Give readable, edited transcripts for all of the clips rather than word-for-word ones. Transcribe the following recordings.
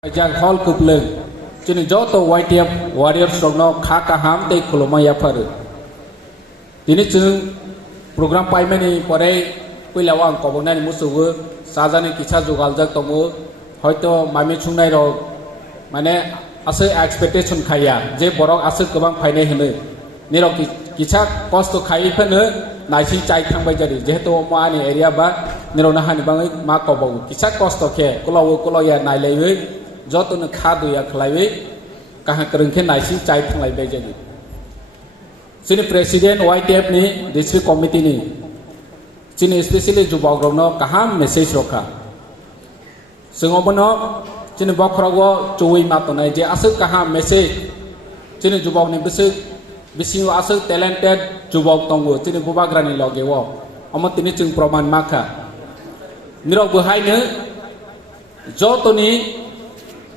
Jang hall kupleng, cini joto YTF warriors rogno khaka ham tei khulumaya faru. Dini ceng program paimani pore puilawang kobonani musugu sajani kisah jugaljak tongo hoyto mami chungnai rog mane ase expectation khaya je borok ase gobang phainai hene nirok kisah kosto khai phane naisi chai thangbai jari jehetu ma ani area ba nirok nahani bangai ma kobo kisah kosto khe koloya nailaiwe joto ne khadu ya khlaiwe kaha kerengkhe naisi chai thanglai bai jari sini president YTF ni district committee ni sini especially jubok rokno kaham message rokha singobono sini bokhrogo chuwi matonai je asuk kaham message sini jubok ni bisingo asuk talented jubok tongo sini bubagrani logewo amo tini chung proman makha nirok buhaine joto ni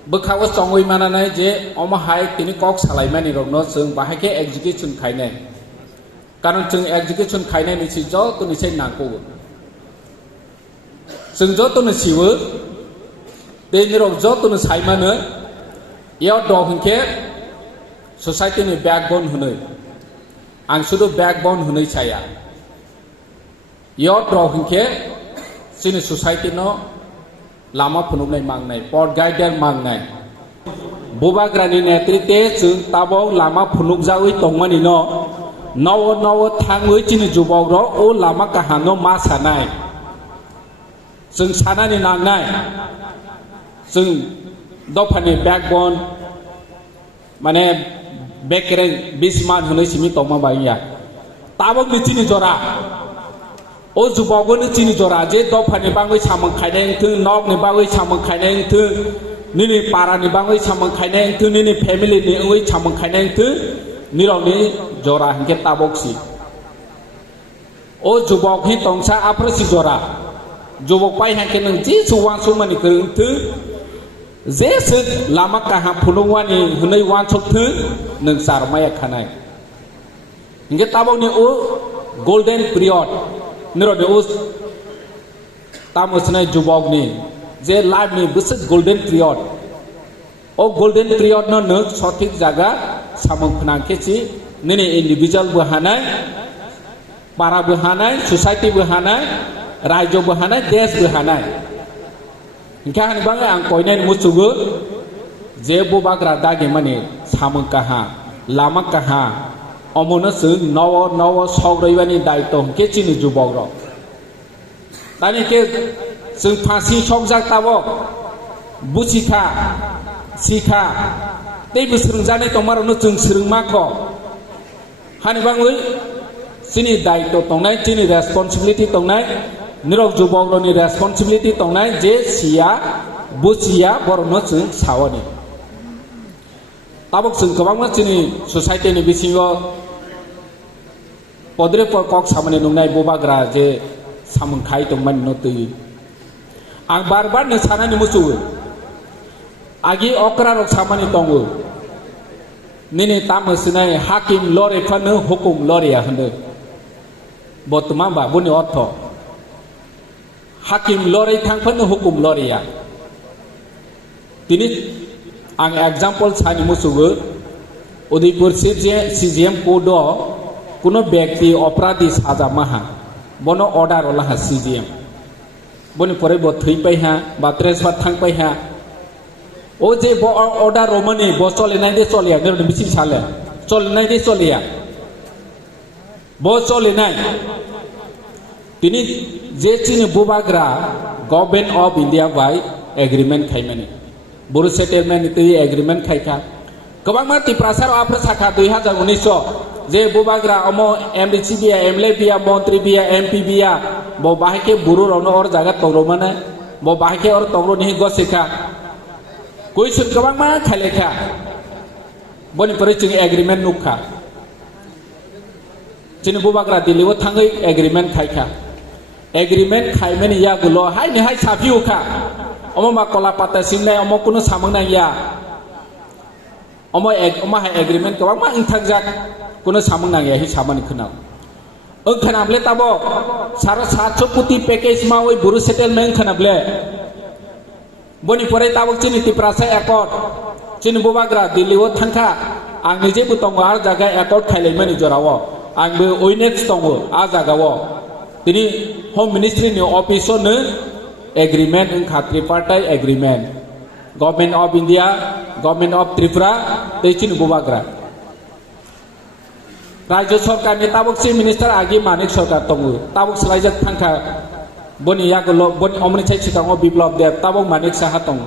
bukhawo chongoi mananai je omo hai tini kok salaimani rokno chung bahake execution khainai karon chung execution khainai ni si joto ni sei nangko chung joto ni siwo te nirok joto ni saimano yo dog hingke society ni backbone hunoi ang sudu backbone hunoi saya yo dog hingke sini society no lama phunuknai mangnai port guider mangnai bubagrani netritwe chung tabok lama phunukjawi tongmani no nawo thangoi chini jubok ro o lama kahano ma sanai chung sanani nangnai chung dofani backbone mane bekreng bisman hunoi simi tongma baiya tabok ni chini jora o jubogo ni chini jora je dofani bangoi samang khainai thu nok ni bangoi samang khainai thu nini para ni bangoi samang khainai thu nini family ni oi samang khainai thu nirok ni jora hingke tabok si o jubok hi tongsa apre si jora jubok pai hangke nang ji suwan sumani kereng thu je sik lama kaha phunungwani hunai wan chok thu nang sarmaya khanai hingke tabok ni o golden period nirok ni o tamosnai jubok ni je life ni bisit golden period o golden period no nok sothik jaga samung phnangke chi nini individual bo hanai para bo hanai society bo hanai rajyo bo hanai desh bo hanai hingka hani bangai ang koinai musugo je bubagra dagi mani samung kaha lama kaha omono sung nawo sogribani daito hingke chini jubok ro tani ke sung phasi sogjak tabo busikha sikha teibo srungjani tongmarono chung srungmako hani bangoi chini daito tongnai chini responsibility tongnai nirok jubok roni responsibility tongnai je siya busiya borono chung sawani tabok chung kwbangma chini society ni bisingo podre por kok samani nungnai bubagra je samung khai tongmani no tui ang barbar ni sanani musu agi okra rok samani tongo nini tamosinai hakim lore phano hukum lore ya hande botma ba buni otho hakim lore thang phano hukum lore ya tini ang example sani musugo Udaipur CGM kodo kuno ব্যক্তি অপরাধী সাজা মাহা বনো order OLA হা CGM বনি পরে ব থই পাই হা বা transfer থাং পাই হা ও যে ব অর্ডার রমনি ব চলে নাই দে চলিয়া নে মিছিল সালে চলে নাই দে চলিয়া ব চলে নাই তিনি যে চিনি বুবাগ্রা government of India by agreement খাইমানি বড় সেটেলমেন্ট তে এগ্রিমেন্ট খাইখা गोबां तिप्रासार आपरे साखा 2019 जे बुबाग्रा अमो MDC बिया MLA बिया मंत्री बिया MP बिया बो बाहेके बुरु रनो और जागा तोरो माने बो बाहेके और तोरो नि गसेखा कोई सुन गोबां मा खालेखा बनि परे चिनि एग्रीमेंट नुखा चिनि बुबाग्रा दिल्लीव थाङै एग्रीमेंट खाइखा एग्रीमेंट खाइमेनि या गुलो हाय नि हाय साफिउखा अमो मा कलापाता सिंनाय अमो कुनो सामंगना या अमा हाय एग्रीमेंट गोबां मा इंथांजाक कुनो सामंग Nangia hi samani khna khनाबले Tabo 750 कोटी पैकेज मा ओइ बुरु settlement खनाबले boni pore tabuk chini Tiprasa accord chini bubagra Delhi o thangkha ang nije bu tongo ar jaga accord khailaimani jorawo ang bu oinex tongo a jaga o tini home ministry ni office o ne agreement ungkha tripartite agreement government of India government of Tripura tei chini bubagra Rajya Sarkar ni tabuk chief minister agi manik sarkar tongo tabuk slaijak thangkha boni yagulo boni omni chai chitango biplop de tabuk manik saha tongo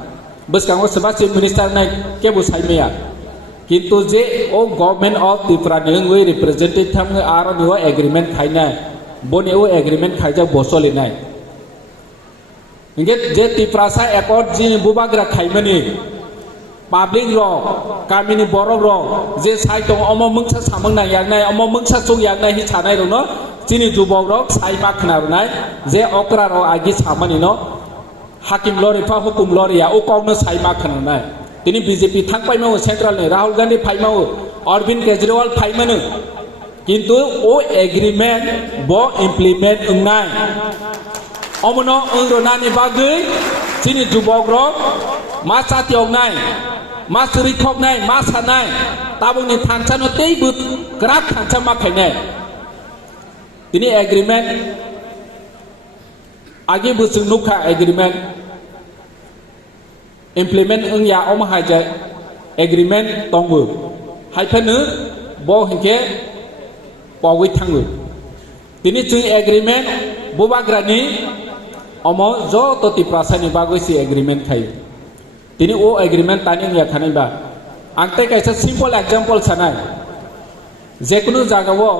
boskango soba chief minister nai kebu saimeya kintu je o government of Tripura ni ngoi representative thamnge aro ni o agreement khaina boni o agreement khaija bosoli nai inge je Tiprasa accord ji bubagra khaimani public ro kamini borok ro je sai tong omo mungsa samang nang yang nai omo mungsa chung yang nai hi chanai ro no chini jubok ro sai ma khna ro nai je okra ro agi samani no hakim lori pha hukum lori ya o kong no sai ma khna nai tini BJP thang pai ma central ni Rahul Gandhi phai ma Arvind Kejriwal phai ma nu kintu o agreement bo implement ungnai omono ungro nani bagui chini jubok ro ma chationg nai ma suri khok nai ma sanai tabung ni thangcha no tei but krak thangcha ma khaine tini agreement agi busung nukha agreement implement ungya om haja agreement tongu haifanu bo hinke pawui thangu tini chui agreement bubagrani omo jo to Tiprasa ni bagui si agreement khai tini o agreement tani ya thanai ba angte kaisa simple example sanai jekunu jagao